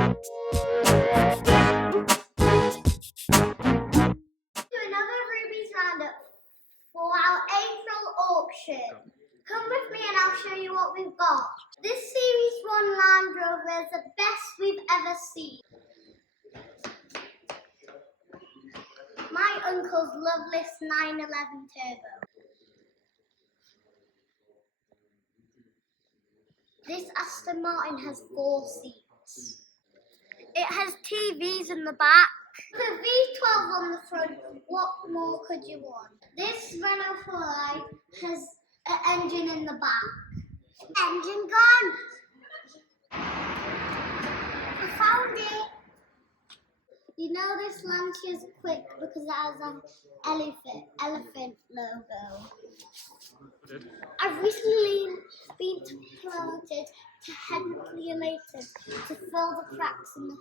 Another Ruby's Roundup for our April auction. Come with me and I'll show you what we've got. This Series 1 Land Rover is the best we've ever seen. My uncle's Loveless 911 Turbo. This Aston Martin has 4 seats. It has TVs in the back. The V12 on the front, what more could you want? This Renault 4i has an engine in the back. Engine gone! I found it! You know this Lancia's quick because it has an elephant logo. I've recently been promoted to head manipulator to fill the cracks in the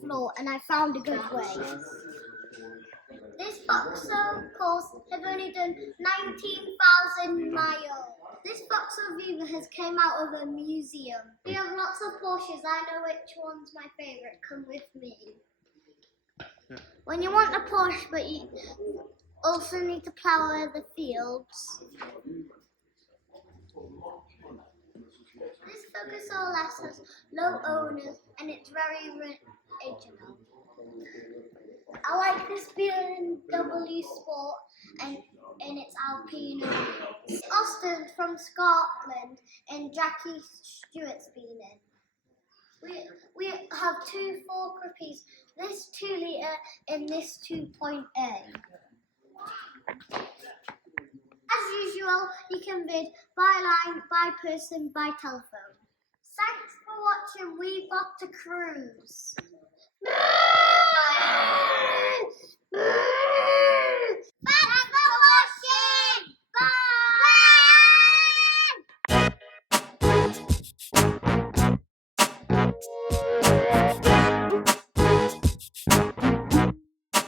floor, and I found a good way. This Vauxhall course have only done 19,000 miles. This Vauxhall Viva has came out of a museum. We have lots of Porsches. I know which one's my favourite. Come with me. When you want a Porsche, but you also need to plough the fields. This Focus OLS has low owners and it's very original. I like this BMW Sport and its Alpino wheels. It's Austin from Scotland and Jackie Stewart's been in. We have 2 4-coupes, this 2-litre and this 2.8. As usual, you can bid by line, by person, by telephone. Thanks for watching. We got to cruise. Thanks for watching. Bye.